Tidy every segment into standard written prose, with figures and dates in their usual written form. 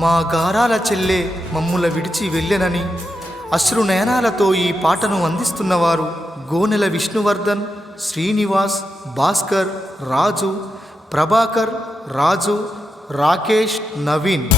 మా గారాల చెల్లె మమ్ముల విడిచి వెళ్ళెనని అశ్రు నయనాలతో ఈ పాటను అందిస్తున్నవారు గోనెల విష్ణువర్ధన్, శ్రీనివాస్, భాస్కర్, రాజు, ప్రభాకర్, రాజు, రాకేష్, నవీన్.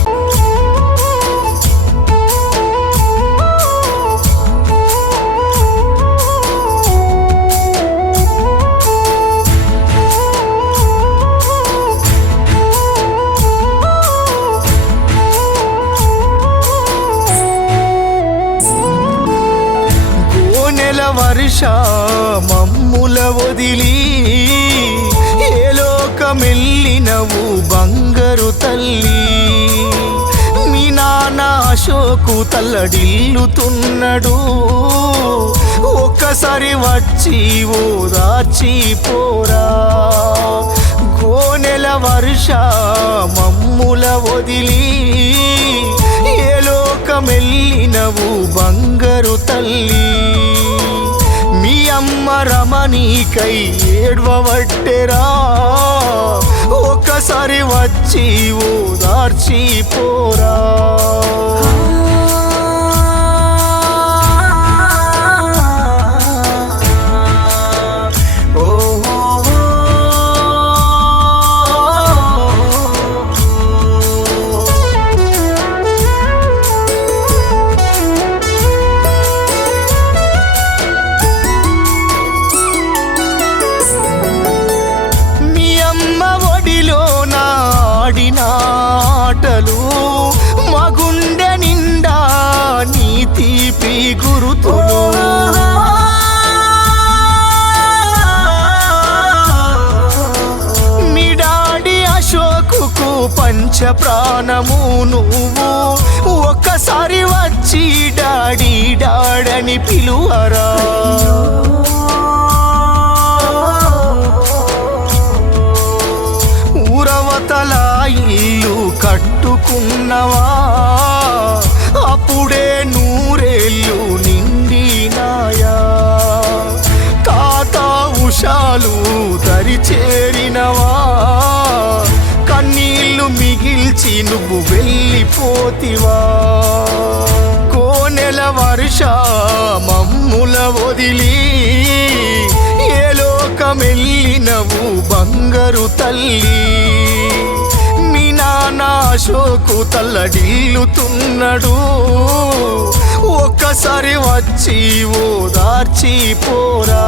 వర్ష మమ్ముల వదిలి ఏ లోకమెల్లినవు బంగారు తల్లి. మీ నాన్న అశోకు తల్లడిల్లుతున్నాడు, ఒక్కసారి వచ్చి ఓదార్చిపోరా. గోనెల వర్ష మమ్ముల వదిలి ఏ లోకమెల్లినవు బంగారు తల్లి. మీ అమ్మ రమణీకై ఏడ్వవట్టెరా, ఒక్కసారి వచ్చి ఓదార్చిపోరా. ఆటలు మా గుండె నిండా నీ తీపి గురుతులు. మీ డాడీ అశోకుకు పంచ ప్రాణము నువ్వు, ఒక్కసారి వచ్చి డాడీ డాడని పిలువరా. ఊరవతల ఇల్లు కట్టుకున్నవా, అప్పుడే నూరేళ్ళు నిండినాయా. తాత ఉషాలు దరి చేరినవా, కన్నీళ్ళు మిగిల్చి నువ్వు వెళ్ళిపోతివా. గోనెల వర్ష మమ్ముల వదిలి ఏ లోకమెల్లినవు బంగారు తల్లి. మీ నాన్న అశోకు తల్లడిల్లుతున్నాడు, ఒక్కసారి వచ్చి ఓదార్చిపోరా.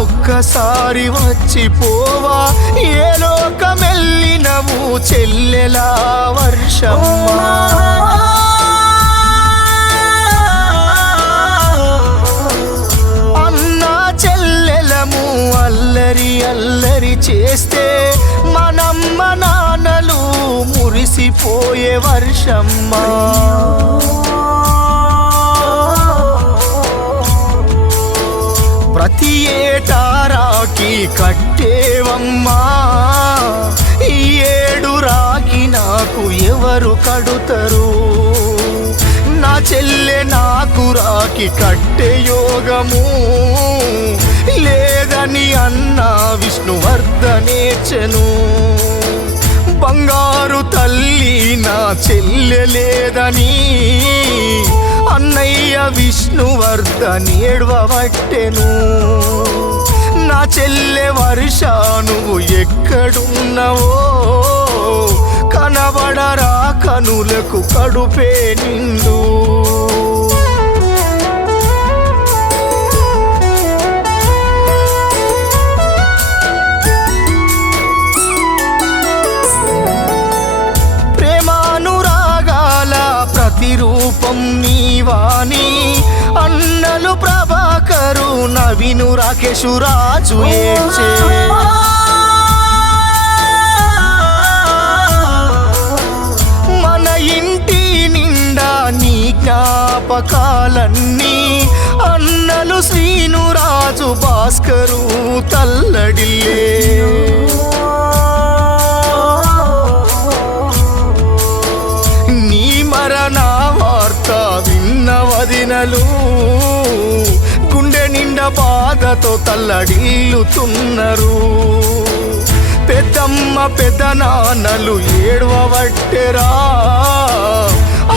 ఒక్కసారి వచ్చిపోవా, ఏ లోకమెల్లినవు చెల్లెలా వర్షమ్మ. అన్నా చెల్లెలము అల్లరి అల్లరి చేస్తే మనమ్మ నాన్నలు మురిసిపోయే వర్షమ్మ. ప్రతి ఏటా రాఖీ కట్టేవమ్మా, ఈ ఏడు రాఖీ నాకు ఎవరు కడుతరు. నా చెల్లె నాకు రాఖీ కట్టే యోగము లేదని అన్న విష్ణువర్ధనేర్చెను. బంగారు తల్లి నా చెల్లె లేదని అన్నయ్య విష్ణువర్ధన్ ఏడ్వవట్టెను. నా చెల్లె వర్ష నువ్వు ఎక్కడున్నావో, కనబడరా కనులకు కడుపే నిండు. ప్రతిరూపం నీవాని అన్నలు ప్రభాకరు, నవీను, రాకేషు, రాజు ఏడ్చే. మన ఇంటి నిండా నీ జ్ఞాపకాలన్నీ అన్నలు శ్రీను, భాస్కరు తల్లడిల్లే నీ మరణ వార్త విన్న వదినలు గుండె నిండా బాధతో తల్లడిల్లుతున్నారు. పెద్దమ్మ పెద్దనాన్నలు ఏడవబట్టెరా,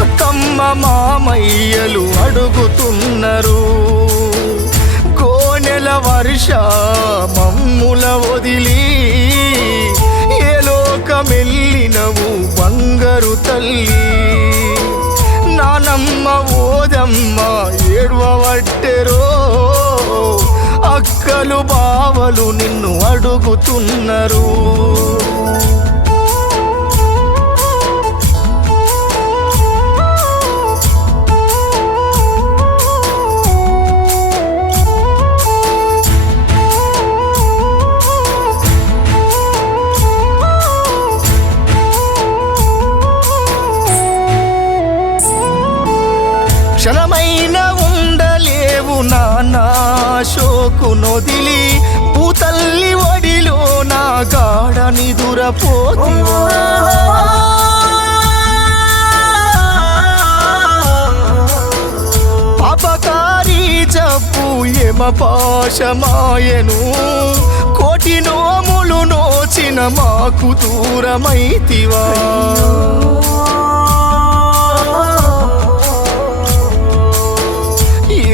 అక్కమ్మ మామయ్యలు అడుగుతున్నారు. గోనెల వర్ష మమ్ముల వదిలి ఏ లోకమెల్లినవు బంగారు తల్లి. నానమ్మ ఓదమ్మ ఏడవబట్టెరో, అక్కలు బావలు నిన్ను అడుగుతున్నారు. క్షణమైన ఉండలేవు నాన్న శోకు నొదిలి, పూతల్లి ఒడిలో నా గాఢ నిదురపోతివా. పాపకారి జబ్బు యమ పాశమాయను, కోటి నోములు నోచిన మాకు దూరమైతివా.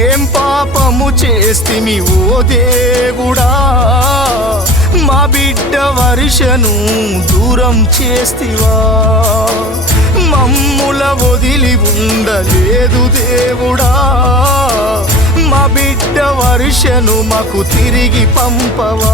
ఏం పాపము చేస్తిమి ఓ దేవుడా, మా బిడ్డ వర్షను దూరం చేస్తివా. మమ్ముల వదిలి ఉండలేదు దేవుడా, మా బిడ్డ వర్షను మాకు తిరిగి పంపవా.